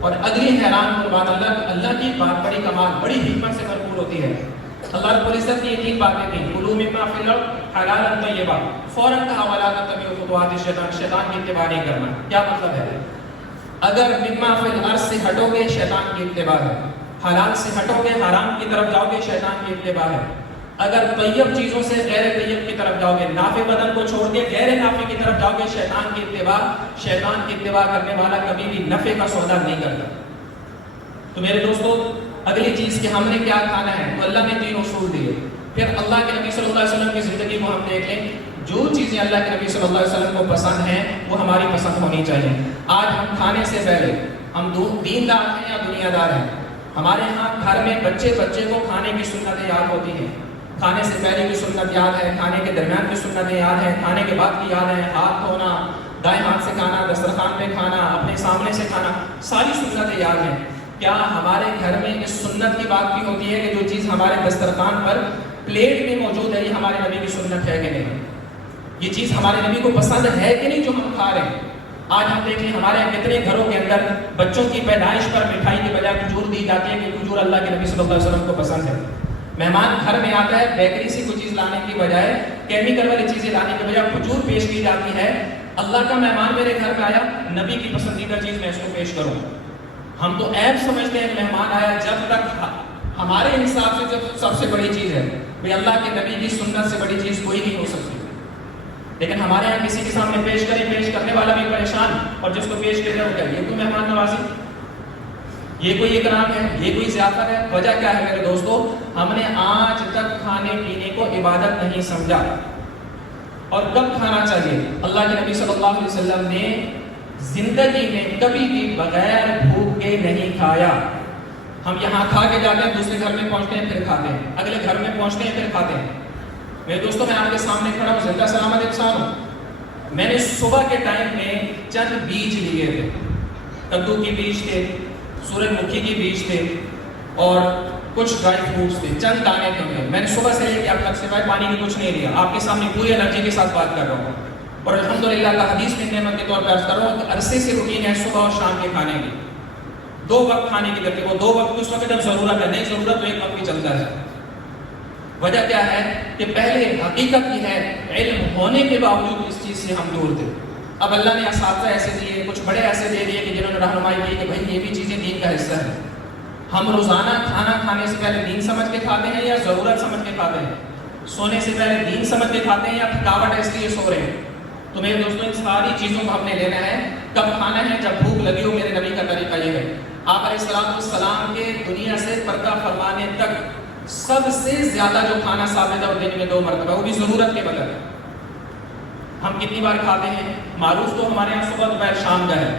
اور اگلی حیران کن بات، اللہ کی بات بڑی کمال، بڑی حکمت سے بھرپور ہوتی ہے۔ اللہ رب العزت کی یہ تین باتیں تھیں، کلوا مما فی الارض حلالا طیبا، فوراً کہا ولا تتبعوا خطوات الشیطان، شیطان کی اتباع نہیں کرنا۔ کیا مطلب ہے؟ اگر مما فی الارض سے ہٹو گے شیطان کی اتباع ہے، حلال سے ہٹو گے حرام کی طرف جاؤ گے شیطان کی اتباع ہے۔ اگر طیب چیزوں سے غیر طیب کی طرف جاؤ گے، نافع بدن کو چھوڑ کے غیر نافع کی طرف جاؤ گے، شیطان کی اتباع۔ شیطان کی اتباع کرنے والا کبھی بھی نفع کا سودا نہیں کرتا۔ تو میرے دوستو، اگلی چیز کہ ہم نے کیا کھانا ہے، تو اللہ نے تین اصول دیے۔ پھر اللہ کے نبی صلی اللہ علیہ وسلم کی زندگی کو ہم دیکھ لیں، جو چیزیں اللہ کے نبی صلی اللہ علیہ وسلم کو پسند ہیں وہ ہماری پسند ہونی چاہیے۔ آج ہم کھانے سے پہلے ہم دیندار ہیں یا دنیا دار ہیں؟ ہمارے ہاں گھر میں بچے کو کھانے کی سنتیں یاد ہوتی ہیں۔ کھانے سے پہلے کی سنت یاد ہے، کھانے کے درمیان کی سنتیں یاد ہیں، کھانے کے بعد کی یاد ہے، ہاتھ دھونا، دائیں ہاتھ سے کھانا، دسترخوان پہ کھانا، اپنے سامنے سے کھانا، ساری سنتیں یاد ہیں۔ کیا ہمارے گھر میں اس سنت کی بات بھی ہوتی ہے کہ جو چیز ہمارے دسترخوان پر پلیٹ میں موجود ہے یہ ہمارے نبی کی سنت ہے کہ نہیں؟ یہ چیز ہمارے نبی کو پسند ہے کہ نہیں جو ہم کھا رہے ہیں؟ آج ہم دیکھیں ہمارے کتنے گھروں کے اندر بچوں کی پیدائش پر مٹھائی کی بجائے کھجور دی جاتی ہے کہ کھجور اللہ کے نبی صلی اللہ علیہ وسلم کو پسند ہے۔ مہمان گھر میں آتا ہے، بیکری سے کوئی چیز لانے کی بجائے، کیمیکل والی چیزیں لانے کی بجائے کھجور پیش کی جاتی ہے۔ اللہ کا مہمان میرے گھر میں آیا، نبی کی پسندیدہ چیز میں اس کو پیش کروں۔ ہم تو عیب سمجھتے ہیں کہ مہمان آیا، جب تک ہمارے حساب سے جب سب سے بڑی چیز ہے بھئی اللہ کے نبی کی سنت سے بڑی چیز کوئی نہیں ہو سکتی۔ لیکن ہمارے یہاں کسی کے سامنے پیش کریں، پیش کرنے والا بھی پریشان، اور جس کو پیش کر رہے ہو کیا یہ کوئی مہمان نوازی، یہ کوئی اکرام ہے، یہ کوئی ضیافت ہے؟ وجہ کیا ہے میرے دوستو؟ ہم نے آج تک کھانے پینے کو عبادت نہیں سمجھا۔ اور کب کھانا چاہیے؟ اللہ کے نبی صلی اللہ علیہ وسلم نے زندگی میں کبھی بھی بغیر بھوک کے نہیں کھایا۔ ہم یہاں کھا کے جاتے ہیں، دوسرے گھر میں پہنچتے ہیں پھر کھاتے ہیں، اگلے گھر میں پہنچتے ہیں پھر کھاتے ہیں۔ میرے دوستوں، میں آپ کے سامنے کھڑا ہوں، زندہ سلامت انسان ہوں۔ میں نے صبح کے ٹائم میں چند بیج لیے تھے، کدو کی بیج تھے، سورج مکھی کی بیج تھے، اور کچھ ڈرائی فروٹس تھے، چند دانے تھے۔ میں نے صبح سے لے کے اب تک سوائے پانی کی کچھ نہیں لیا۔ آپ کے سامنے پوری انرجی کے ساتھ بات کر رہا ہوں، اور الحمدللہ اللہ حدیث میں نعمت کے طور پر عرض کر رہا ہوں کہ عرصے سے روٹین ہے صبح اور شام کے کھانے کی، 2 وقت کھانے کی ترتیب، وہ 2 وقت اس وقت جب ضرورت ہے، نہیں ضرورت تو 1 وقت بھی چلتا ہے۔ وجہ کیا ہے کہ پہلے حقیقت یہ ہے، علم ہونے کے باوجود اس چیز سے ہم دور تھے۔ اب اللہ نے اساتذہ ایسے دیے، کچھ بڑے ایسے دے دیے کہ جنہوں نے رہنمائی کی کہ بھائی یہ بھی چیزیں دین کا حصہ ہے۔ ہم روزانہ کھانا کھانے سے پہلے دین سمجھ کے کھاتے ہیں یا ضرورت سمجھ کے کھاتے ہیں؟ سونے سے پہلے دین سمجھ کے کھاتے ہیں یا تھکاوٹ ہے اس لیے سو رہے ہیں؟ تو میرے دوستوں، ان ساری چیزوں کو ہم نے لینا ہے۔ کب کھانا ہے؟ جب بھوک لگی ہو۔ میرے نبی کا طریقہ یہ ہے، آپ علیہ السلام کے دنیا سے پردہ فرمانے تک سب سے زیادہ جو کھانا ثابت ہے وہ دن میں 2 مرتبہ، وہ بھی ضرورت کے بغیر۔ ہم کتنی بار کھاتے ہیں؟ معروف تو ہمارے یہاں صبح دوپہر شام کا ہے،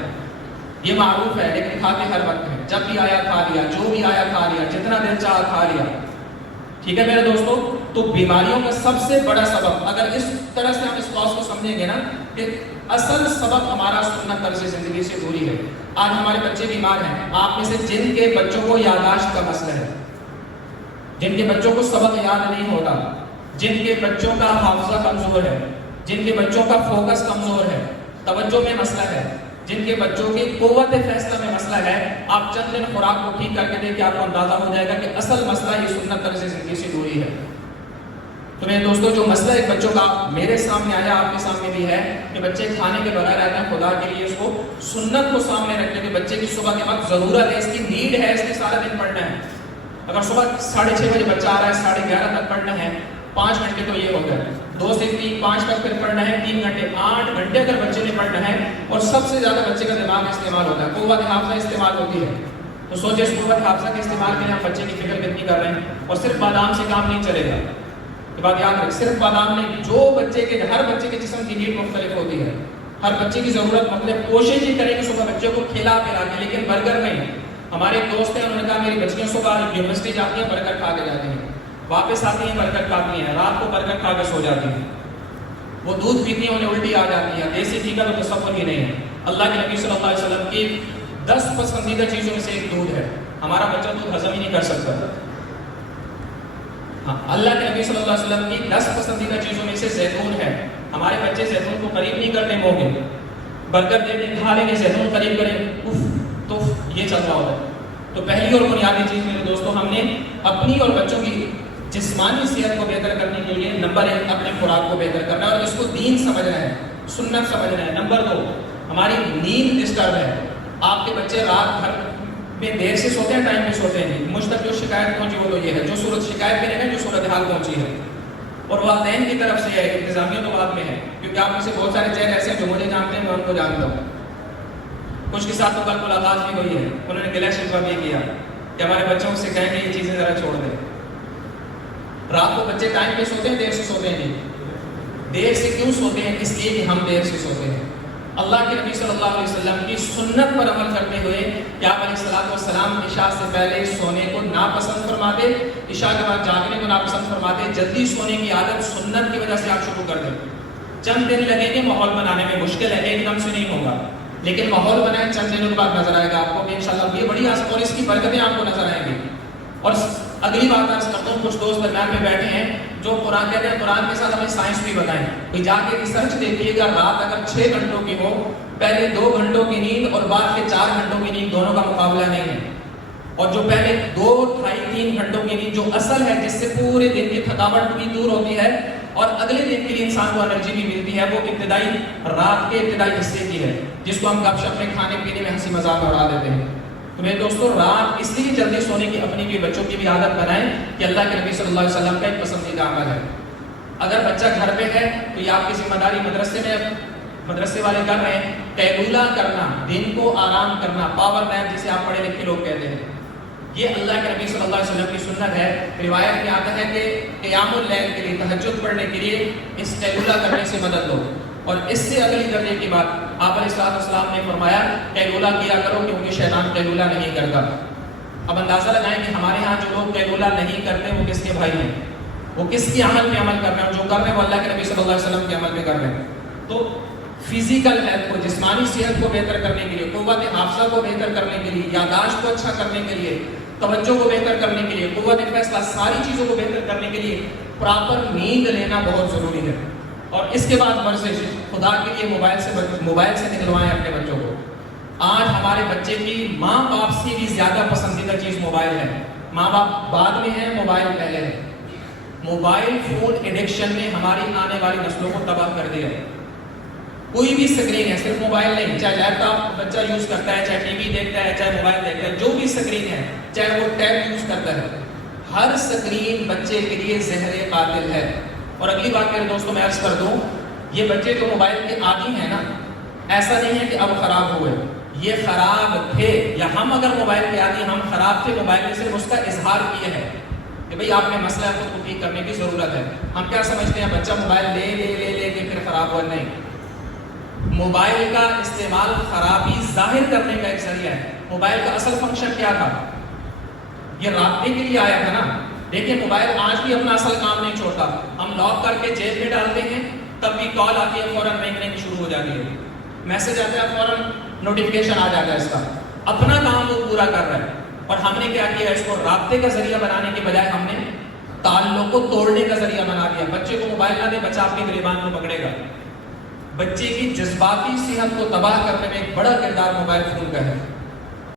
یہ معروف ہے، لیکن کھاتے ہر وقت ہیں۔ جب بھی آیا کھا لیا، جو بھی آیا کھا لیا، جتنا دل چاہا کھا لیا۔ ٹھیک ہے میرے دوستو، تو بیماریوں کا سب سے بڑا سبب، اگر اس طرح سے ہم اس بات کو سمجھیں گے نا کہ اصل سبب ہمارا سنت طرز زندگی سے دوری ہے۔ آج ہمارے بچے بیمار ہیں، آپ میں سے جن کے بچوں کو یادداشت کا مسئلہ ہے، جن کے بچوں کو سبق یاد نہیں ہوتا، جن کے بچوں کا حافظہ کمزور ہے، جن کے بچوں کا فوکس کمزور ہے، توجہ میں مسئلہ ہے، جن کے بچوں کی قوت فیصلہ میں مسئلہ ہے، آپ چند دن خوراک کو ٹھیک کر کے دیکھیں، آپ کو اندازہ ہو جائے گا کہ اصل مسئلہ یہ سنت طرز زندگی سے دوری ہے۔ تو میرے دوستوں، جو مسئلہ ایک بچوں کا میرے سامنے آیا، آپ کے سامنے بھی ہے کہ بچے کھانے کے بغیر رہتے ہیں، خدا کے لیے اس کو سنت کو سامنے رکھنے کے بچے کی صبح کے وقت ضرورت ہے، اس کی نیڈ ہے، اس نے سارا دن پڑھنا ہے۔ اگر صبح 6:30 بجے بچہ آ رہا ہے، 11:30 تک پڑھنا ہے، 5 گھنٹے تو یہ ہو گیا، 2 سے 3 5 تک پھر پڑھنا ہے، 3 گھنٹے 8 گھنٹے اگر بچے نے پڑھنا ہے، اور سب سے زیادہ بچے کا دماغ استعمال ہوتا ہے، قوت حافظہ استعمال ہوتی ہے، تو سوچے اس قوت حافظہ کے استعمال کے لیے ہم بچے کی فکر کتنی کر رہے ہیں۔ اور صرف بادام سے کام نہیں چلے گا، یہ بات یاد رکھ، صرف بادام نہیں، جو بچے کے ہر بچے کے جسم کی نیڈ مختلف ہوتی ہے، ہر بچے کی ضرورت مختلف۔ کوشش ہی کریں کہ صبح بچے کو کھلا پلا کے، لیکن برگر نہیں۔ ہمارے ایک دوست ہیں، انہوں نے کہا میری بچیاں صبح یونیورسٹی جاتی ہیں، برگر کھا کے جاتی ہیں، واپس آتی ہیں برگر کھاتی ہیں، رات کو برگر کھا کے سو جاتی ہیں، وہ دودھ پیتی ہیں، انہیں الٹی آ جاتی ہے، دیسی گھی کا تو تصور ہی نہیں ہے۔ اللہ کے نبی صلی اللہ علیہ وسلم کی 10 پسندیدہ چیزوں میں سے ایک دودھ ہے، ہمارا بچہ دودھ ہضم ہی نہیں کر سکتا۔ ہاں، اللہ کے نبی صلی اللہ علیہ وسلم کی 10 پسندیدہ چیزوں میں سے زیتون ہے، ہمارے بچے زیتون کو قریب نہیں کرتے، موگے برگر دے دیں کھا لیں گے، زیتون قریب کریں اف تو یہ چل رہا ہوتا ہے. تو پہلی اور بنیادی چیز میرے دوستوں، ہم نے اپنی اور بچوں کی جسمانی صحت کو بہتر کرنے کے لیے نمبر 1 اپنے خوراک کو بہتر کرنا ہے اور اس کو دین سمجھنا ہے، سنت سمجھنا ہے. نمبر 2 ہماری نیند ڈسٹرب ہے. آپ کے بچے رات بھر میں دیر سے سوتے ہیں، ٹائم پہ سوتے ہیں. مجھ تک جو شکایت پہنچی وہ تو یہ ہے، جو شکایت میرے ہیں جو صورتحال پہنچی ہے. اور والدین کی طرف سے ہے، انتظامیہ تو بعد میں ہے، کیونکہ آپ میں سے بہت سارے چہرے ایسے ہیں جو مجھے جانتے ہیں، میں ان کو جانتا ہوں. کچھ کے ساتھ تو کل ملاقات بھی ہوئی ہے، انہوں نے گلہ شکوہ بھی کیا کہ ہمارے بچوں سے کہیں کہ یہ چیزیں ذرا چھوڑ دیں. رات کو بچے ٹائم پہ سوتے ہیں، دیر سے سوتے ہیں. نہیں، دیر سے کیوں سوتے ہیں؟ اس لیے کہ ہم دیر سے سوتے ہیں. اللہ کے نبی صلی اللہ علیہ وسلم کی سنت پر عمل کرتے ہوئے کہ آپ علیہ الصلوۃ والسلام عشاء سے پہلے سونے کو ناپسند فرماتے، عشاء کے بعد جاگنے کو ناپسند فرماتے. جلدی سونے کی عادت سنت کی وجہ سے آپ شروع کر دیں. چند دن لگیں گے ماحول بنانے میں، مشکل ہے، ایک دم سے نہیں ہوگا، لیکن ماحول بنائیں، چند دنوں کے بعد نظر آئے گا آپ کو کہ انشاءاللہ یہ بڑی اور اس کی برکتیں آپ کو نظر آئیں گی. اور اگلی بات عرض کرتا ہوں، کچھ دوست درمیان میں بیٹھے ہیں جو قرآن کہتے ہیں قرآن کے ساتھ ہمیں سائنس بھی بتائیں. کوئی جا کے ریسرچ دیکھیے گا، رات اگر 6 گھنٹوں کی ہو، پہلے 2 گھنٹوں کی نیند اور بعد کے 4 گھنٹوں کی نیند دونوں کا مقابلہ نہیں ہے. اور جو پہلے 2 ڈھائی 3 گھنٹوں کی نیند جو اصل ہے، جس سے پورے دن کی تھکاوٹ بھی دور ہوتی ہے اور اگلے دن کے لیے انسان کو انرجی بھی ملتی ہے، وہ ابتدائی رات کے ابتدائی حصے کی ہے، جس کو ہم گپ شپ میں کھانے پینے میں ہنسی مذاق اڑا دیتے ہیں. تو میرے دوستوں، رات اس لیے جلدی سونے کی اپنی بھی بچوں کی بھی عادت بنائیں کہ اللہ کے نبی صلی اللہ علیہ وسلم کا ایک پسندیدہ عمل ہے. اگر بچہ گھر پہ ہے تو یہ آپ کی ذمہ داری مدرسے والے کر رہے ہیں، قیلولہ کرنا، دن کو آرام کرنا، پاور نیپ جسے آپ پڑھے لکھے لوگ کہتے ہیں، یہ اللہ کے نبی صلی اللہ علیہ وسلم کی سنت ہے. روایت میں آتا ہے کہ قیام اللیل کے لیے، تہجد پڑھنے کے لیے اس قیلولہ کرنے سے مدد لو. اور اس سے اگلی درجے کی بات آپ علیہ الصلوۃ والسلام نے فرمایا قیلولہ کیا کرو کیونکہ شیطان قیلولہ نہیں کرتا. اب اندازہ لگائیں کہ ہمارے ہاں جو لوگ قیلولہ نہیں کرتے وہ کس کے بھائی ہیں، وہ کس کے عمل میں عمل کر رہے ہیں، جو کر رہے ہیں وہ اللہ کے نبی صلی اللہ علیہ وسلم کے عمل میں کر رہے ہیں. تو فزیکل ہیلتھ کو، جسمانی صحت کو بہتر کرنے کے لیے، قوت حافظہ کو بہتر کرنے کے لیے، یادداشت کو اچھا کرنے کے لیے، توجہ کو بہتر کرنے کے لیے، قوت فیصلہ، ساری چیزوں کو بہتر کرنے کے لیے پراپر نیند لینا بہت ضروری ہے. اور اس کے بعد ورزش، خدا کے لیے موبائل سے نکلوائیں اپنے بچوں کو. آج ہمارے بچے کی ماں باپ سے بھی زیادہ پسندیدہ چیز موبائل ہے. ماں باپ بعد میں ہے، موبائل پہلے ہے. موبائل فون ایڈکشن نے ہماری آنے والی نسلوں کو تباہ کر دیا ہے. کوئی بھی سکرین ہے، صرف موبائل نہیں، چاہے لیپ ٹاپ بچہ یوز کرتا ہے، چاہے ٹی وی دیکھتا ہے، چاہے موبائل دیکھتا ہے، جو بھی سکرین ہے، چاہے وہ ٹیب یوز کرتا ہے، ہر سکرین بچے کے لیے زہر قاتل ہے. اور اگلی بات میرے دوستوں میں عرض کر دوں، یہ بچے جو موبائل کے عادی ہیں نا، ایسا نہیں ہے کہ اب خراب ہوئے، یہ خراب تھے، یا ہم اگر موبائل کے عادی ہم خراب تھے، موبائل نے صرف اس کا اظہار کیا ہے کہ بھئی آپ نے مسئلہ ہے، خود کو ٹھیک کرنے کی ضرورت ہے. ہم کیا سمجھتے ہیں بچہ موبائل لے کے پھر خراب ہوا؟ نہیں، موبائل کا استعمال خرابی ظاہر کرنے کا ایک ذریعہ ہے. موبائل کا اصل فنکشن کیا تھا؟ یہ رابطے کے لیے آیا تھا نا. دیکھیں موبائل آج بھی اپنا اصل کام نہیں چھوڑتا. ہم لاک کر کے جیب میں ڈالتے ہیں، تب بھی کال آتی ہے، فوراً رنگ شروع ہو جاتی ہے، میسج آتا ہے، فوراً نوٹیفیکیشن آ جاتا ہے اس کا. اپنا کام وہ پورا کر رہا ہے. اور ہم نے کیا کیا، اس کو رابطے کا ذریعہ بنانے کے بجائے ہم نے تعلق کو توڑنے کا ذریعہ بنا دیا. بچے کو موبائل نہ دے، بچہ اپنی گریبان کو پکڑے گا. بچے کی جذباتی صحت کو تباہ کرنے میں ایک بڑا کردار موبائل فون کا ہے.